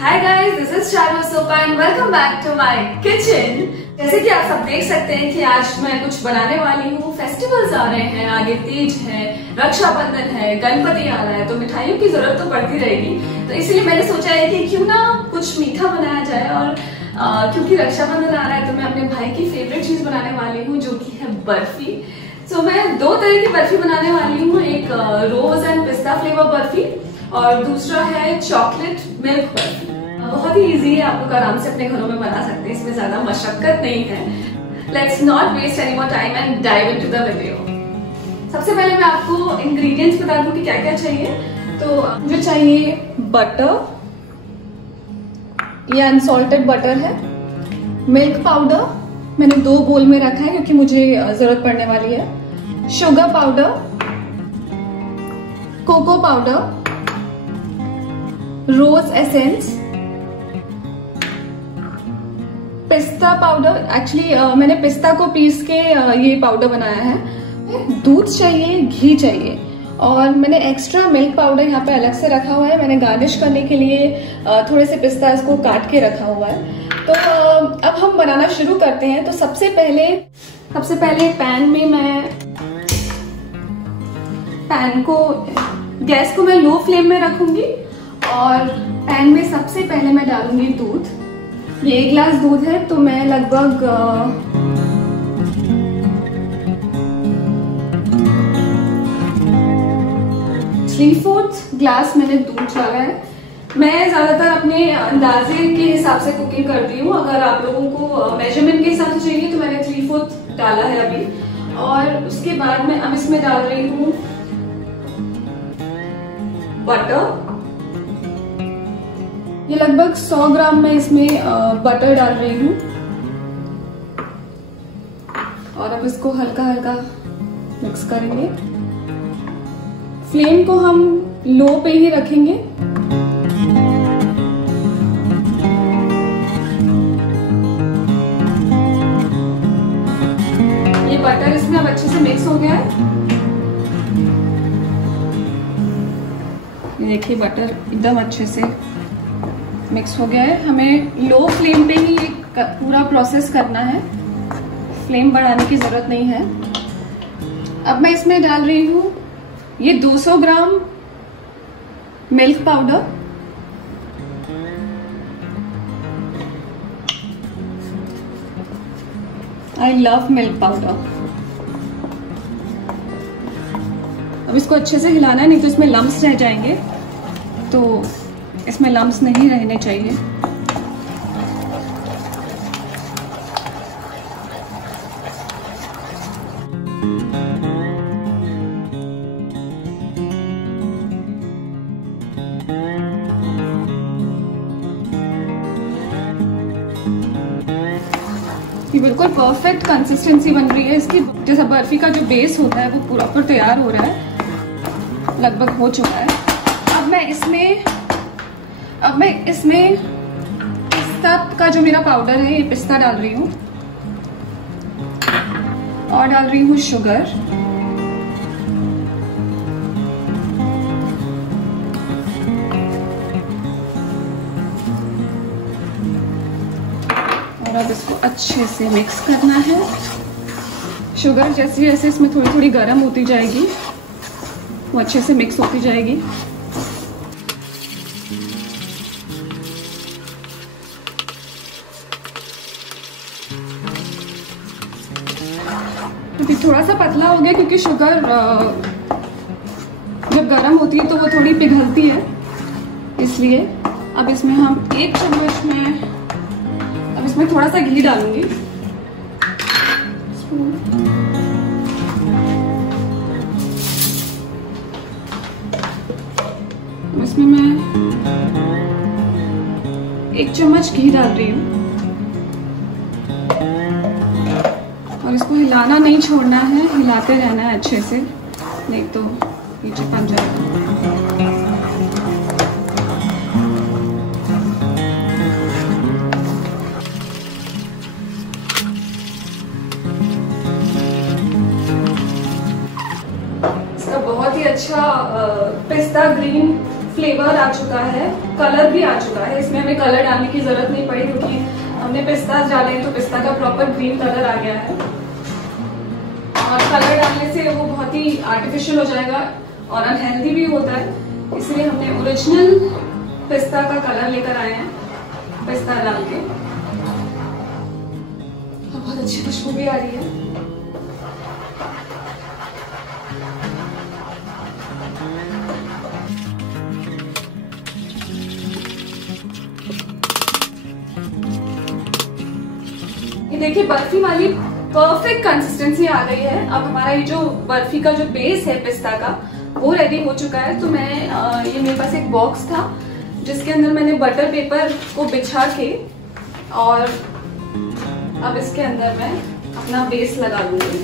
Hi guys, this is Sharda Sopa and welcome back to my kitchen. जैसे कि आप सब देख सकते हैं कि आज मैं कुछ बनाने वाली हूँ। फेस्टिवल्स आ रहे हैं, आगे तीज है, रक्षाबंधन है, गणपति आ रहा है, तो मिठाइयों की जरूरत तो पड़ती रहेगी। तो इसलिए मैंने सोचा है कि क्यों ना कुछ मीठा बनाया जाए। और क्योंकि रक्षाबंधन आ रहा है तो मैं अपने भाई की फेवरेट चीज बनाने वाली हूँ, जो कि है बर्फी। तो मैं दो तरह की बर्फी बनाने वाली हूँ, एक रोज एंड पिस्ता फ्लेवर बर्फी और दूसरा है चॉकलेट मिल्क बर्फी। बहुत ही इजी है, आप लोग आराम से अपने घरों में बना सकते हैं, इसमें ज्यादा मशक्कत नहीं है। Let's not waste any more time and dive into the video. सबसे पहले मैं आपको इंग्रेडिएंट्स बता दूं कि क्या क्या चाहिए। तो मुझे चाहिए बटर, ये अनसॉल्टेड बटर है। मिल्क पाउडर मैंने 2 बोल में रखा है क्योंकि मुझे जरूरत पड़ने वाली है। शुगर पाउडर, कोको पाउडर, रोज एसेंस, पिस्ता पाउडर। एक्चुअली मैंने पिस्ता को पीस के ये पाउडर बनाया है। दूध चाहिए, घी चाहिए और मैंने एक्स्ट्रा मिल्क पाउडर यहाँ पे अलग से रखा हुआ है। मैंने गार्निश करने के लिए थोड़े से पिस्ता को काट के रखा हुआ है। तो अब हम बनाना शुरू करते हैं। तो सबसे पहले पैन में मैं गैस को मैं लो फ्लेम में रखूंगी और पैन में सबसे पहले मैं डालूंगी दूध। ये 1 गिलास दूध है तो मैं लगभग 3/4 गिलास मैंने दूध डाला है। मैं ज्यादातर अपने अंदाजे के हिसाब से कुकिंग करती हूँ। अगर आप लोगों को मेजरमेंट के हिसाब से चाहिए तो मैंने 3/4 डाला है अभी। और उसके बाद मैं अब इसमें डाल रही हूँ बटर। ये लगभग 100 ग्राम मैं इसमें बटर डाल रही हूँ और अब इसको हल्का हल्का मिक्स करेंगे। फ्लेम को हम लो पे ही रखेंगे। ये बटर इसमें अब अच्छे से मिक्स हो गया है। ये देखिए बटर एकदम अच्छे से मिक्स हो गया है। हमें लो फ्लेम पे ही पूरा प्रोसेस करना है, फ्लेम बढ़ाने की जरूरत नहीं है। अब मैं इसमें डाल रही हूँ ये 200 ग्राम milk powder. I love milk powder. अब इसको अच्छे से हिलाना है, नहीं तो इसमें लम्स रह जाएंगे। तो इसमें लम्स नहीं रहने चाहिए। ये बिल्कुल परफेक्ट कंसिस्टेंसी बन रही है इसकी। जैसा बर्फी का जो बेस होता है वो पूरा पर तैयार हो रहा है, लगभग हो चुका है। अब मैं इसमें पिस्ता का जो मेरा पाउडर है, ये पिस्ता डाल रही हूँ और डाल रही हूँ शुगर। और अब इसको अच्छे से मिक्स करना है। शुगर जैसे जैसे इसमें थोड़ी थोड़ी गर्म होती जाएगी वो अच्छे से मिक्स होती जाएगी। तो थोड़ा सा पतला हो गया क्योंकि शुगर जब गर्म होती है तो वो थोड़ी पिघलती है, इसलिए। अब इसमें हम 1 चम्मच में अब इसमें थोड़ा सा घी डालूंगी। इसमें मैं 1 चम्मच घी डाल रही हूँ और इसको हिलाना नहीं छोड़ना है, हिलाते रहना है अच्छे से, नहीं तो नीचे पक जाएगा। इसका बहुत ही अच्छा पिस्ता ग्रीन फ्लेवर आ चुका है, कलर भी आ चुका है। इसमें हमें कलर डालने की जरूरत नहीं पड़ी क्योंकि हमने पिस्ता डाले हैं तो पिस्ता का प्रॉपर ग्रीन कलर आ गया है। और कलर डालने से वो बहुत ही आर्टिफिशियल हो जाएगा और अनहेल्दी भी होता है, इसलिए हमने ओरिजिनल पिस्ता का कलर लेकर आए हैं पिस्ता डाल के। बहुत अच्छी खुशबू भी आ रही है। ये देखिए बर्फी वाली परफेक्ट कंसिस्टेंसी आ गई है। अब हमारा ये जो बर्फी का जो बेस है पिस्ता का वो रेडी हो चुका है। तो मैं ये मेरे पास एक बॉक्स था जिसके अंदर मैंने बटर पेपर को बिछा के और अब इसके अंदर मैं अपना बेस लगा दूंगी।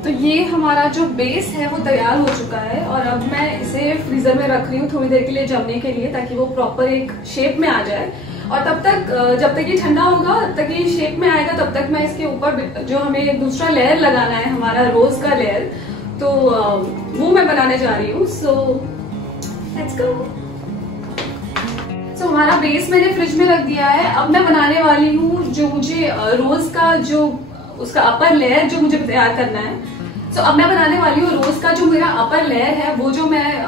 तो ये हमारा जो बेस है वो तैयार हो चुका है और अब मैं इसे फ्रीजर में रख रही हूँ थोड़ी देर के लिए जमने के लिए, ताकि वो प्रॉपर एक शेप में आ जाए। और तब तक जब तक ये ठंडा होगा तब तक ये शेप में आएगा, तब तक मैं इसके ऊपर जो हमें दूसरा लेयर लगाना है हमारा रोज का लेयर, तो वो मैं बनाने जा रही हूँ। So let's go. सो हमारा बेस मैंने फ्रिज में रख दिया है। अब मैं बनाने वाली हूँ जो मुझे रोज का जो उसका अपर लेयर जो मुझे तैयार करना है। सो अब मैं बनाने वाली हूँ रोज का जो मेरा अपर लेयर है वो जो मैं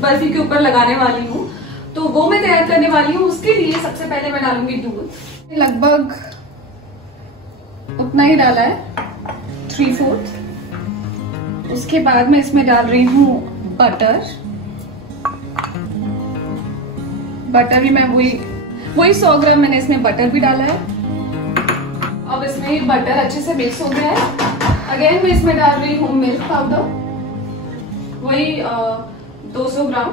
बर्फी के ऊपर लगाने वाली हूँ, तो वो मैं तैयार करने वाली हूँ। उसके लिए सबसे पहले मैं डालूंगी दूध, लगभग उतना ही डाला है 3/4। उसके बाद मैं इसमें डाल रही हूँ बटर। बटर भी मैं वही 100 ग्राम मैंने इसमें बटर भी डाला है। अब इसमें बटर अच्छे से मिक्स हो गया है। अगेन मैं इसमें डाल रही हूँ मिल्क पाउडर, वही 200 ग्राम।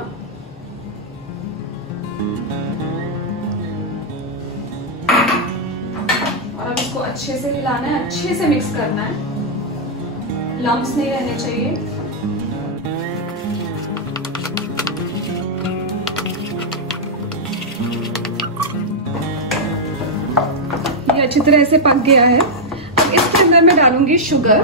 और अब इसको अच्छे से हिलाना है, अच्छे से मिक्स करना है, लम्प्स नहीं रहने चाहिए। ये अच्छी तरह से पक गया है। अब इसके अंदर मैं डालूंगी शुगर।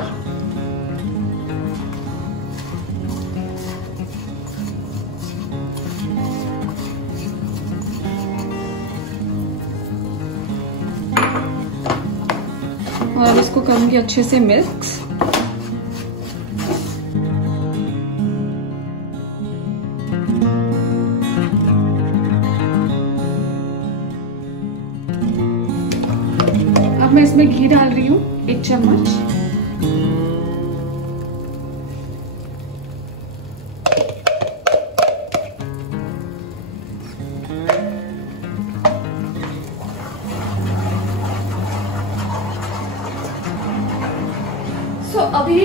और इसको करूंगी अच्छे से मिक्स। अब मैं इसमें घी डाल रही हूँ 1 चम्मच। अभी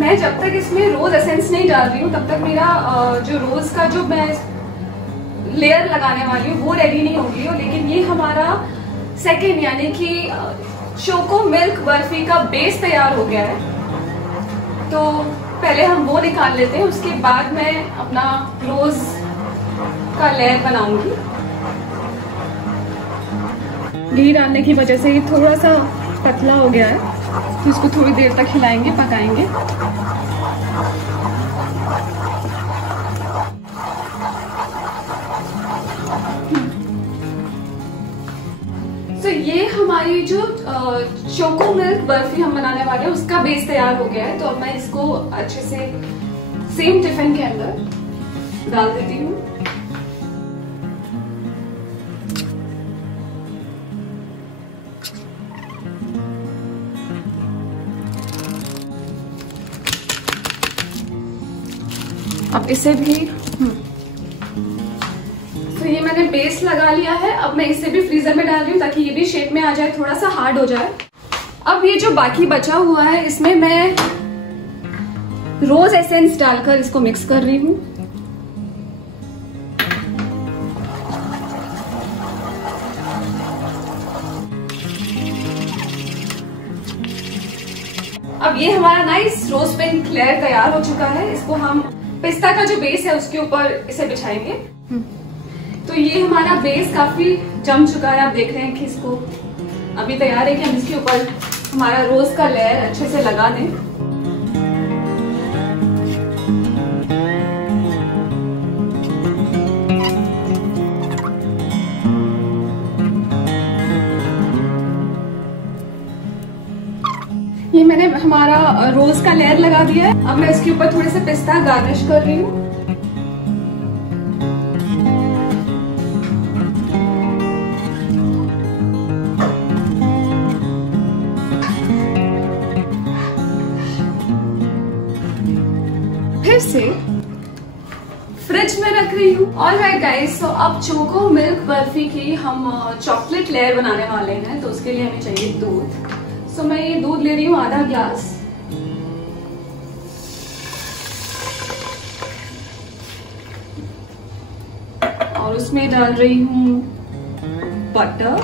मैं जब तक इसमें रोज एसेंस नहीं डाल रही हूँ तब तक मेरा जो रोज का जो मैं लेयर लगाने वाली हूँ वो रेडी नहीं होगी। लेकिन ये हमारा सेकेंड यानी कि चोको मिल्क बर्फी का बेस तैयार हो गया है। तो पहले हम वो निकाल लेते हैं, उसके बाद मैं अपना रोज का लेयर बनाऊंगी। घी डालने की वजह से ये थोड़ा सा पतला हो गया है, तो इसको थोड़ी देर तक हिलाएंगे, पकाएंगे। तो ये हमारी जो चोको मिल्क बर्फी हम बनाने वाले हैं उसका बेस तैयार हो गया है। तो अब मैं इसको अच्छे से सेम टिफिन के अंदर डाल देती हूँ। अब इसे भी तो ये मैंने बेस लगा लिया है। अब मैं इसे भी फ्रीजर में डाल रही हूँ ताकि ये भी शेप में आ जाए, थोड़ा सा हार्ड हो जाए। अब ये जो बाकी बचा हुआ है इसमें मैं रोज एसेंस डालकर इसको मिक्स कर रही हूँ। अब ये हमारा नाइस रोज पिंक लेयर तैयार हो चुका है। इसको हम पिस्ता का जो बेस है उसके ऊपर इसे बिछाएंगे। तो ये हमारा बेस काफी जम चुका है, आप देख रहे हैं कि इसको अभी तैयार है कि हम इसके ऊपर हमारा रोज का लेयर अच्छे से लगा दें। ये मैंने हमारा रोज का लेयर लगा दिया है। अब मैं इसके ऊपर थोड़े से पिस्ता गार्निश कर रही हूँ। फिर से फ्रिज में रख रही हूँ। ऑलराइट गाइस, सो अब चोको मिल्क बर्फी की हम चॉकलेट लेयर बनाने वाले हैं, तो उसके लिए हमें चाहिए दूध। सो मैं ये दूध ले रही हूँ आधा ग्लास। और उसमें डाल रही हूँ बटर।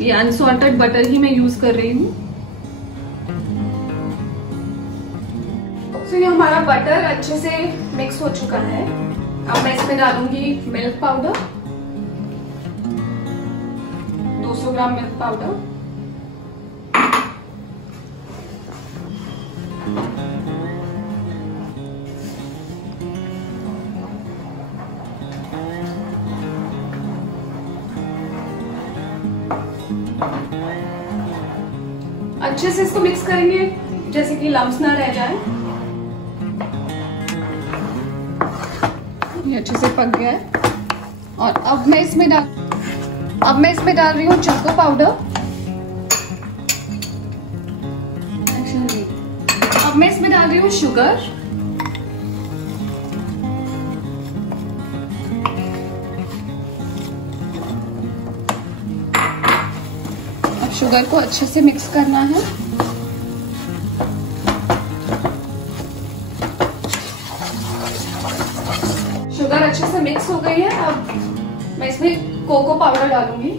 ये अनसॉल्टेड बटर ही मैं यूज कर रही हूँ। तो ये हमारा बटर अच्छे से मिक्स हो चुका है। अब मैं इसमें डालूंगी मिल्क पाउडर, 200 ग्राम मिल्क पाउडर। अच्छे से इसको मिक्स करेंगे जैसे कि लम्स ना रह जाए। ये अच्छे से पक गया है। और अब मैं इसमें डाल रही हूँ चोको पाउडर। अब मैं इसमें डाल रही हूँ शुगर। अब शुगर को अच्छे से मिक्स करना है। शुगर अच्छे से मिक्स हो गई है। अब मैं इसमें कोको पाउडर डालूंगी।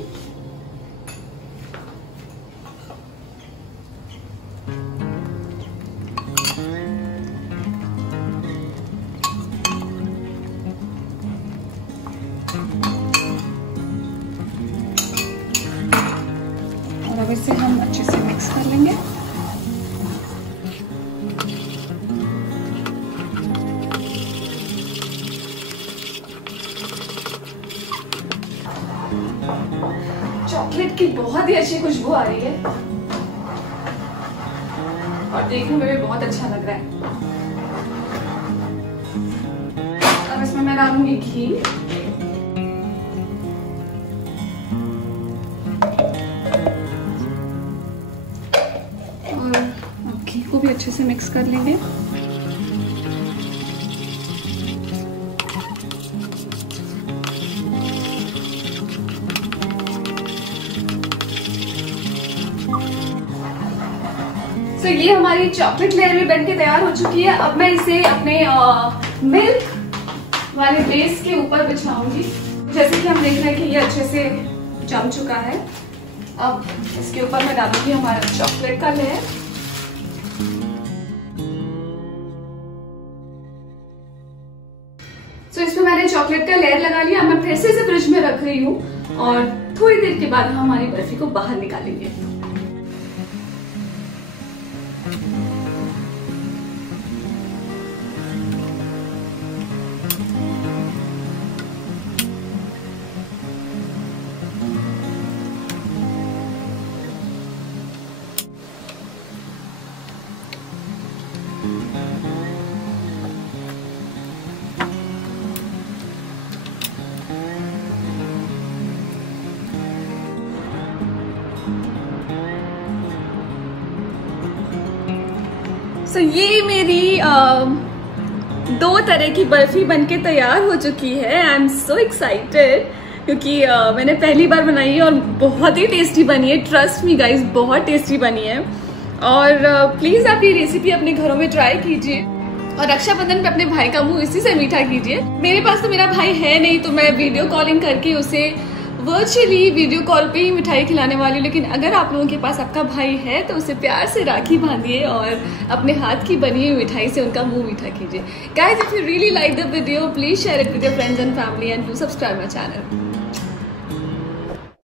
और अब इसे हम अच्छे से मिक्स कर लेंगे। चॉकलेट की बहुत ही अच्छी खुशबू आ रही है और देखने में भी बहुत अच्छा लग रहा है। अब इसमें मैं डालूंगी घी। और अब घी को भी अच्छे से मिक्स कर लेंगे। तो ये हमारी चॉकलेट लेयर भी बनके तैयार हो चुकी है। अब मैं इसे अपने मिल्क वाले बेस के ऊपर बिछाऊंगी। जैसे कि हम देख रहे हैं कि ये अच्छे से जम चुका है। अब इसके ऊपर मैं डालूंगी हमारा चॉकलेट का लेयर। तो इसमें मैंने चॉकलेट का लेयर लगा लिया। मैं फिर से इसे फ्रिज में रख रही हूँ और थोड़ी देर के बाद हम हमारी बर्फी को बाहर निकालेंगे। ये मेरी 2 तरह की बर्फी बनके तैयार हो चुकी है। आई एम सो एक्साइटेड क्योंकि मैंने पहली बार बनाई है और बहुत ही टेस्टी बनी है। ट्रस्ट मी गाइज, बहुत टेस्टी बनी है। और प्लीज आप ये रेसिपी अपने घरों में ट्राई कीजिए और रक्षाबंधन पे अपने भाई का मुंह इसी से मीठा कीजिए। मेरे पास तो मेरा भाई है नहीं, तो मैं वीडियो कॉलिंग करके उसे वर्चुअली वीडियो कॉल पे ही मिठाई खिलाने वाली हूँ, लेकिन अगर आप लोगों के पास आपका भाई है तो उसे प्यार से राखी बांधिए और अपने हाथ की बनी हुई मिठाई से उनका मुंह मीठा कीजिए। Guys, if you really like the video, please share it with your friends and family and do subscribe my channel.